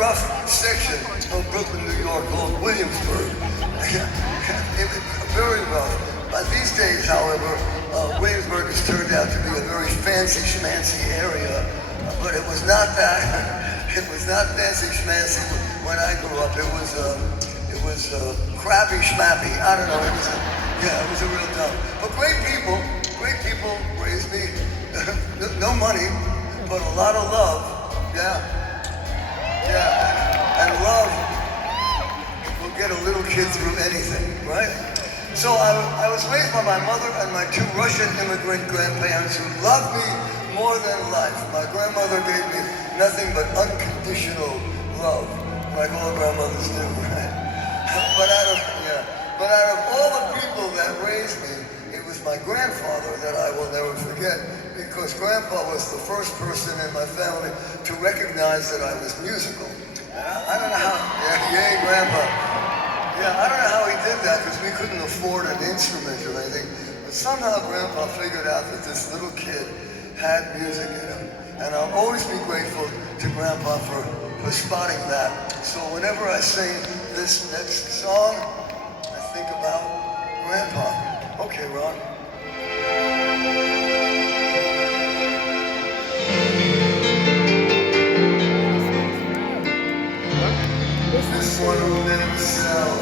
rough section of Brooklyn, New York called Williamsburg. It was very rough. But these days, however, Williamsburg has turned out to be a very fancy schmancy area. But it was not that. It was not fancy schmancy when I grew up. It was crappy schmappy. I don't know. It was a real dumb. But great people raised me. No money, but a lot of love. Yeah. And love will get a little kid through anything, right? So I was raised by my mother and my two Russian immigrant grandparents who loved me more than life. My grandmother gave me nothing but unconditional love, like all grandmothers do, right? But out of all the people that raised me, it was my grandfather that I will never forget, because Grandpa was the first person in my family to recognize that I was musical. I don't know how, yay Grandpa. I don't know how he did that, because we couldn't afford an instrument or anything, but somehow Grandpa figured out that this little kid had music in him, and I'll always be grateful to Grandpa for spotting that. So whenever I sing this next song, I think about Grandpa. Okay, Ron. This one will never sell,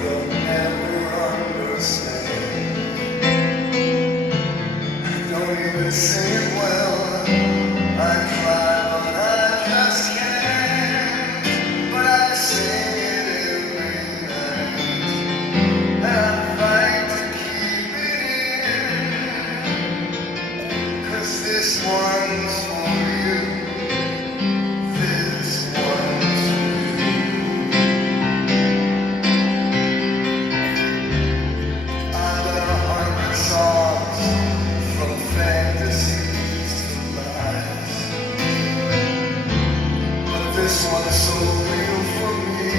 they'll never understand. I don't even sing it well, I try but I just can't. But I sing it every night, and I fight to keep it in, 'cause this one's for you. This one's for you. I've got 100 songs, from fantasies to lies, but this one's so real for me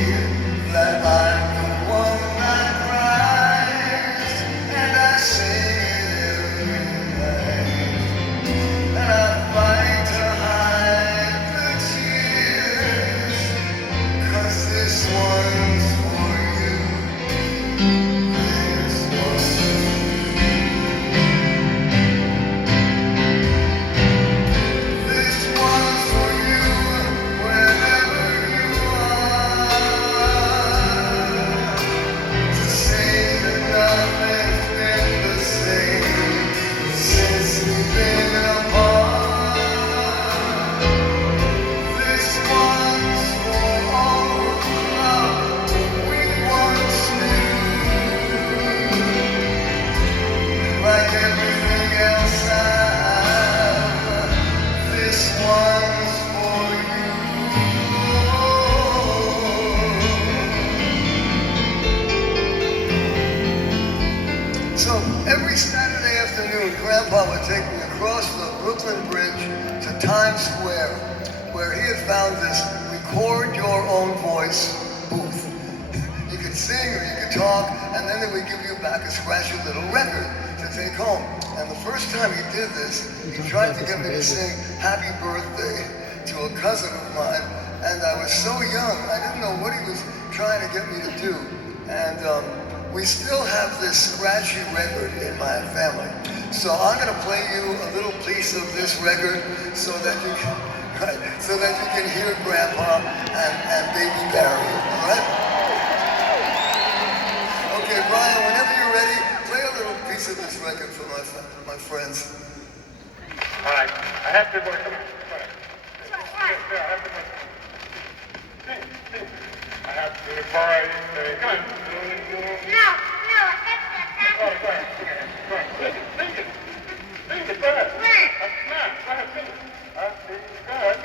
that I'm the one that cries, and I sing it every night, and I fight to hide the tears, 'cause this one's for you. This one's for you. This one's for you, wherever you are, to say that nothing's been the same since we've been apart. This one's for all the love we once knew, like everything else I have. This one's for you. So every Saturday afternoon, Grandpa would take me across the Brooklyn Bridge to Times Square, where he had found this record your own voice booth. You could sing or you could talk, and then they would give you back a scratchy little record to take home. And the first time he did this, he tried to get me to sing Happy Birthday to a cousin of mine, and I was so young, I didn't know what he was trying to get me to do. And we still have this scratchy record in my family. So I'm gonna play you a little piece of this record so that you can hear Grandpa and Baby Barry, all right? Okay, Brian, whenever you're ready, play a little piece of this record for my friends. All right, I have to work. Come on. I have to work. Sing. I have to party. Come on. Oh, go ahead. Go ahead. Sing it. Go ahead. Go ahead, sing it. Go ahead.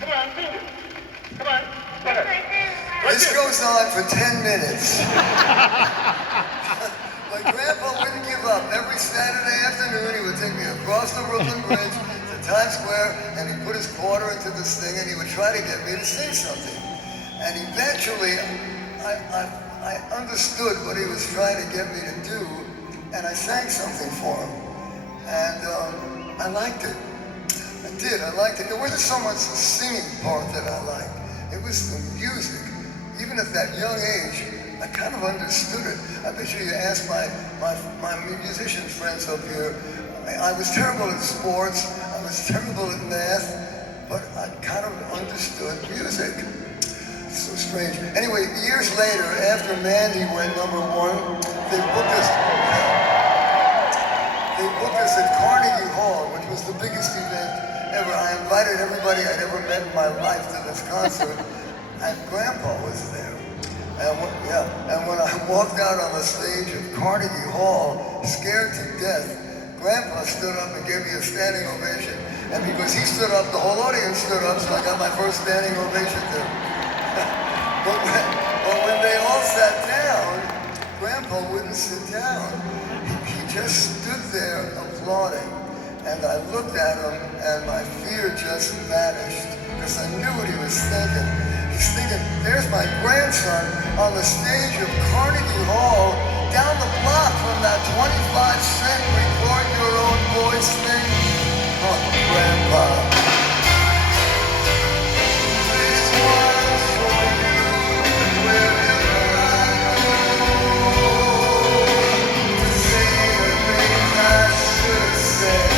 Come on, sing it. Come on. Go ahead. This goes on for 10 minutes. But Grandpa wouldn't give up. Every Saturday afternoon, he would take me across the Brooklyn Bridge to Times Square, and he'd put his quarter into this thing, and he would try to get me to sing something. And eventually, I understood what he was trying to get me to do, and I sang something for him. And I liked it. did. I liked it. It wasn't so much the singing part that I liked. It was the music. Even at that young age, I kind of understood it. I bet you asked my musician friends up here, I was terrible at sports, I was terrible at math, but I kind of understood music. It's so strange. Anyway, years later, after Mandy went #1, they booked us at Carnegie Hall, which was the biggest event ever. I invited everybody I'd ever met in my life to this concert, and Grandpa was there. And when I walked out on the stage at Carnegie Hall, scared to death, Grandpa stood up and gave me a standing ovation. And because he stood up, the whole audience stood up, so I got my first standing ovation too. but when they all sat down, Grandpa wouldn't sit down. He just stood there applauding. And I looked at him and my fear just vanished because I knew what he was thinking. He's thinking, there's my grandson on the stage of Carnegie Hall down the block from that 25-cent record your own voice thing. Oh, Grandpa. This one's for you, wherever I go, to say the things I should have said,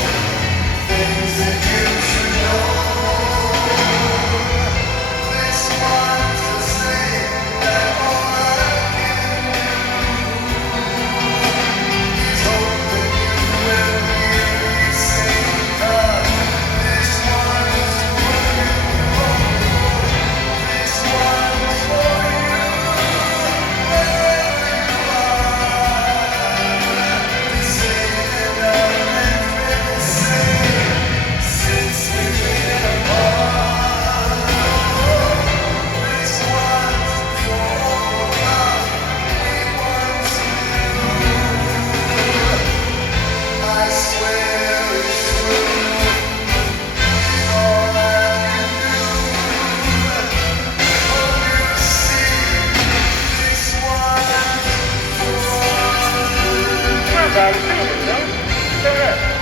things that you should know. This one's to say that all I can do is hope that you will hear me sing. This one's for you. This one's for you. Wherever you are, to say that nothing's been the same since we've been apart. This one's for all we once knew. I swear it's true. It's all I can do. Oh, you see, this one's for all. Everybody sing it, no? Go ahead.